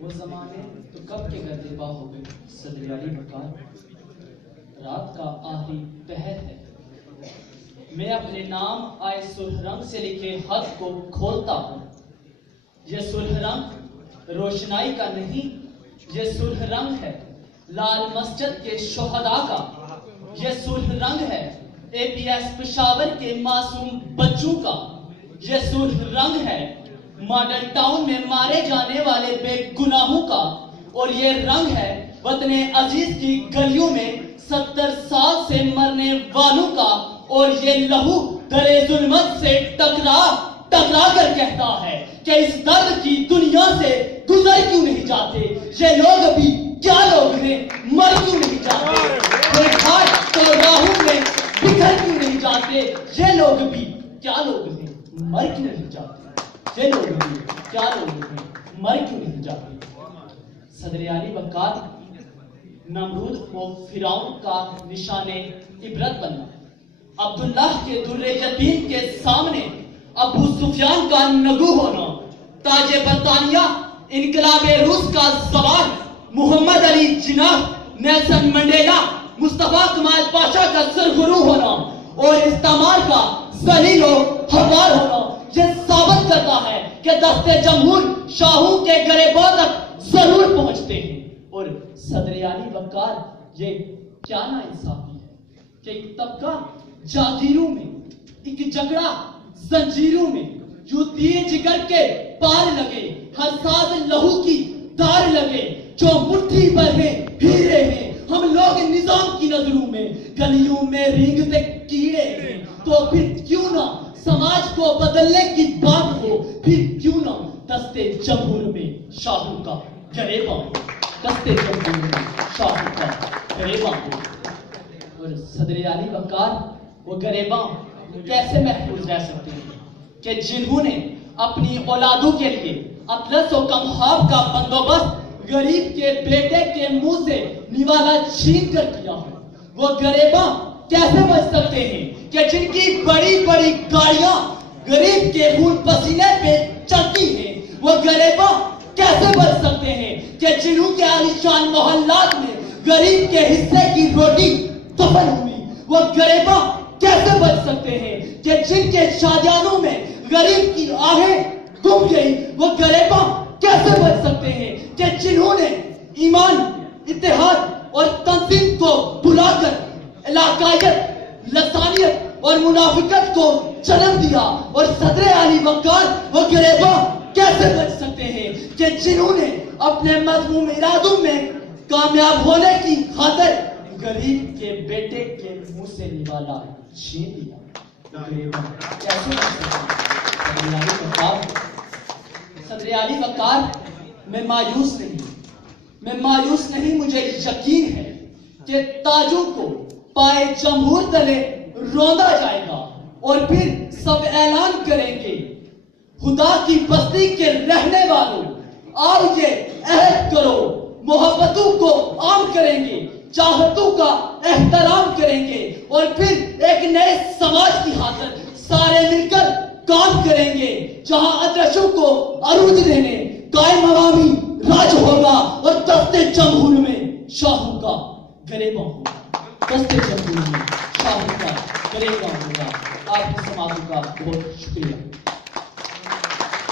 وہ زمانے تو کب کے گردبا ہو گئے صدر علی وقار، رات کا آخری پہر ہے، میں اپنے نام آئے سرخ رنگ سے لکھے خط کو کھولتا ہوں۔ یہ سرخ رنگ روشنائی کا نہیں، یہ سرخ رنگ ہے لال مسجد کے شہداء کا، یہ سرخ رنگ ہے اے پی ایس پشاور کے معصوم بچوں کا، یہ سرخ رنگ ہے ماڈل ٹاؤن میں مارے جانے والے بے گناہوں کا، اور یہ رنگ ہے وطن عزیز کی گلیوں میں 70 سال سے مرنے والوں کا، اور یہ لہو درے ظلمت سے ٹکرا کر کہتا ہے کہ اس درد کی دنیا سے گزر کیوں نہیں جاتے یہ لوگ ابھی، کیا لوگ ہیں مر کیوں نہیں جاتے، گھاٹ تو راہوں میں بکھر کیوں نہیں جاتے یہ لوگ بھی، کیا لوگ ہیں مر کیوں نہیں جاتے یہ لوگ بھی، کیا لوگ ہیں مر کیوں نہیں جاتے۔ صدر علی وقار، نمرود و فرعون کا نشان عبرت بننا، عبداللہ کے در یتیم کے سامنے ابو سفیان کا نگو ہونا، تاج برطانیہ انقلاب روس کا زوال، محمد علی جناح، نیلسن منڈیلا، مصطفیٰ کمال پاشا کا سرخرو ہونا، اور استعمار کا ذلیل و خوار ہونا، یہ ثابت کرتا ہے کہ دست جمہور شاہوں کے گریباں تک ضرور پہنچتے ہیں۔ اور صدر علی وقار، یہ کیا ناانصافی ہے کہ ایک طبقہ جاگیروں میں، ایک جگڑا زنجیروں میں، یوں تیر جگر کے پار لگے، حساس لہو کی دار لگے، جو مٹھی پر ہیں ہیرے ہیں، ہم لوگ نظام کی نظروں میں گلیوں میں رینگتے کیڑے ہیں، تو پھر کیوں نہ سماج کو بدلنے کی بات ہو، پھر کیوں نہ دستے جمہور میں شاہوں کا گریباں ہو، دستے جمہور میں شاہوں کا گریباں ہو۔ اور صدر علی وقار، وہ گریباں کیسے محفوظ رہ سکتے ہیں کہ جنہوں نے اپنی اولادوں کے لیے اطلس و کمخاب کا بندوبست غریب کے بیٹے کے منہ سے نوالا چھین کر کیا ہو، وہ گریباں کیسے بچ سکتے ہیں کہ جن کی بڑی بڑی گاڑیاں غریب کے خون پسینے پہ چلتی ہیں، وہ گریباں کیسے بچ سکتے ہیں کہ جنہوں کے عالیشان محلات میں غریب کے حصے کی روٹی دفن ہوئی، وہ گریباں کیسے بچ سکتے ہیں کہ جن کے شادیانوں میں غریب کی آہیں گم گئی، وہ گریباں کیسے بچ سکتے ہیں کہ جنہوں نے ایمان، اتحاد اور تنظیم کو بلا کر علاقائیت، لسانیت اور منافقت کو جنم دیا۔ اور صدر علی وقار، وہ گریباں کیسے بچ سکتے ہیں کہ جنہوں نے اپنے مذموم ارادوں میں کامیاب ہونے کی خاطر غریب کے بیٹے کے منہ سے نوالا چھین لیا۔ کیسے صدر علی وقار، میں مایوس نہیں، مجھے یقین ہے کہ تاجوں کو پائے جمہور تلے روندا جائے گا، اور پھر سب اعلان کریں گے، خدا کی بستی کے رہنے والوں، آؤ یہ عہد کرو، محبتوں کو عام کریں گے، چاہتوں کا احترام کریں گے، اور پھر ایک نئے سماج کی خاطر سارے مل کر کام کریں گے، جہاں ادرشوں کو عروج دینے قائم عوامی راج ہوگا، اور دست جمہور میں شاہوں کا گریباں ہوگا، دست جمہور میں شاہوں کا گریباں ہوگا۔ آپ کی سماعت کا بہت شکریہ۔